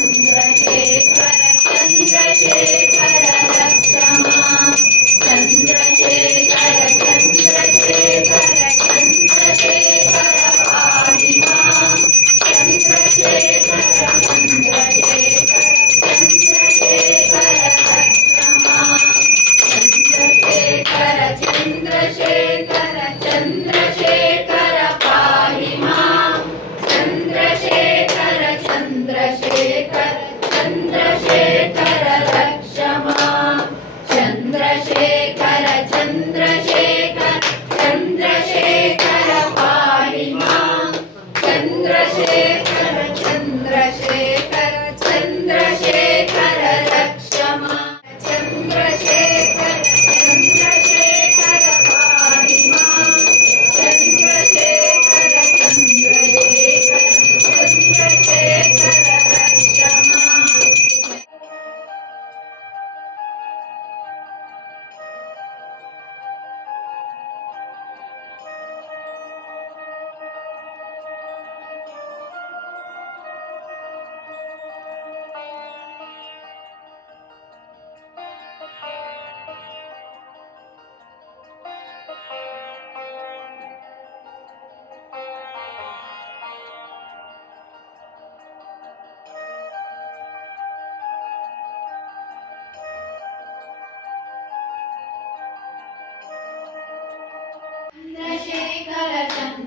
चन्द्रशेखर चन्द्रशेखर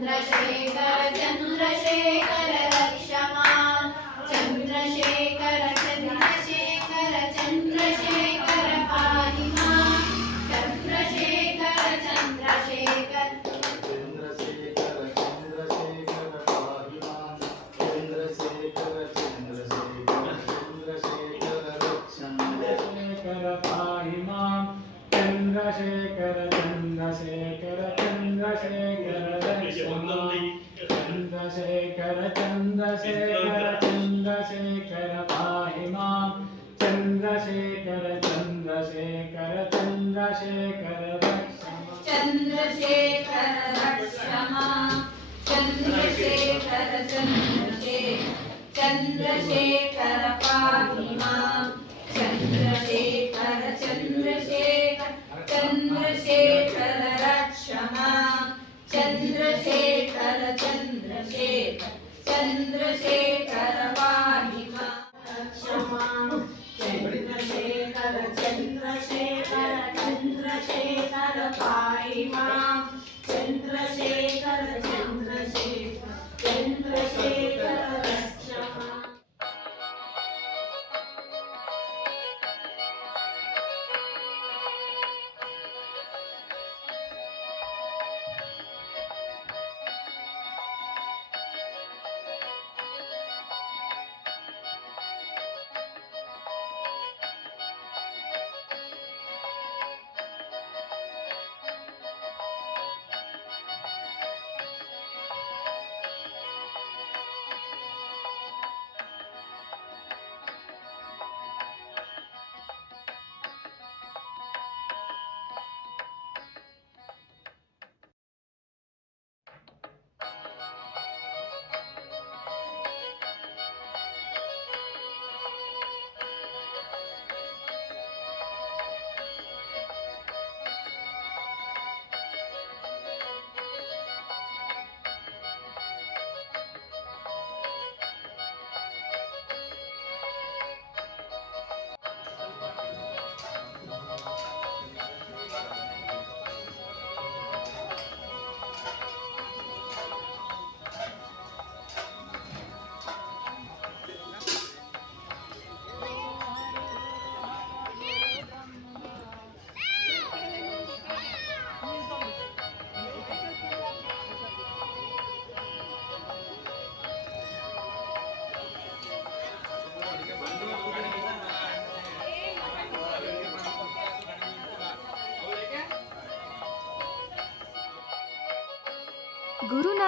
చంద్రశేఖర చంద్రశేఖర चन्द्रशेखर चन्द्रशेखर चन्द्रशेखर पाहि माँ। चन्द्रशेखर चन्द्रशेखर चन्द्रशेखर चन्द्रशेखर चन्द्रशेखर चन्द्रशेखर पाहि माँ। चंद्रशेखर चंद्रशेखर वाहिमा क्षमा चंद्रशेखर चंद्रशेखर चंद्रशेखर पाई माँ।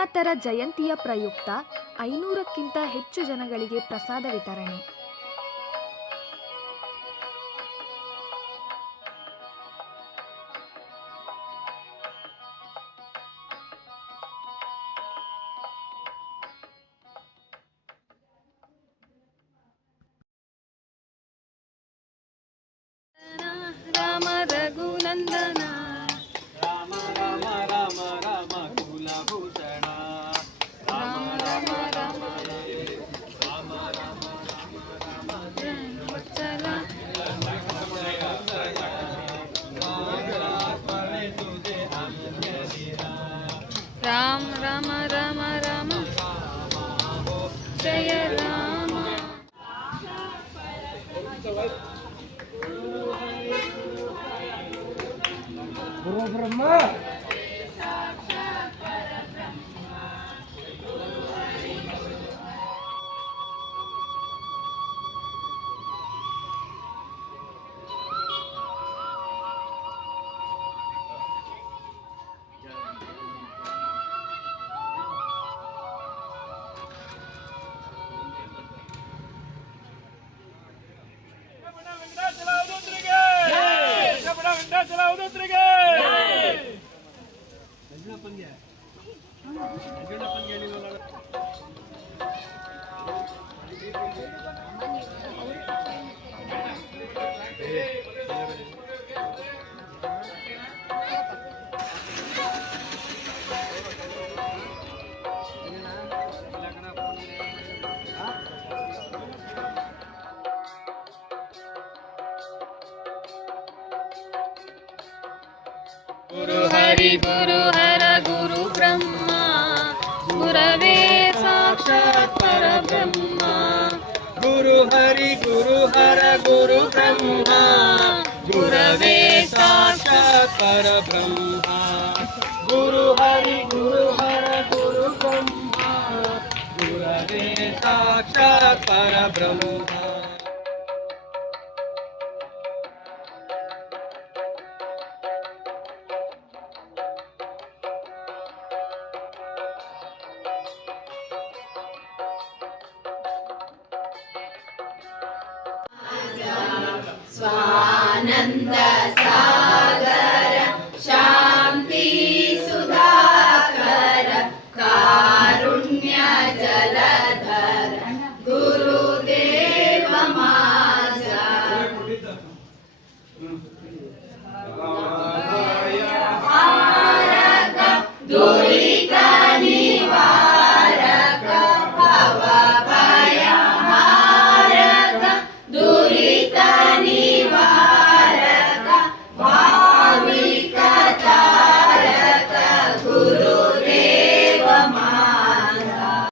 ತರ ಜಯಂತಿಯ ಪ್ರಯುಕ್ತ ಐನೂರಕ್ಕಿಂತ ಹೆಚ್ಚು ಜನಗಳಿಗೆ ಪ್ರಸಾದ ವಿತರಣೆ. ಸಹೋದರರಿಗೆ ಪಂದ್ಯ హరి గురు హర గురు బ్రహ్మ. గురవే సాక్షాత్ పరబ్రహ్మ. గురు హరి గురు హర గురు బ్రహ్మ. గురవే సాక్షాత్ పరబ్రహ్మ. గురు హరి గురు హర గురు బ్రహ్మ. గురవే సాక్షాత్ పరబ్రహ్మ. स्वानन्द सागर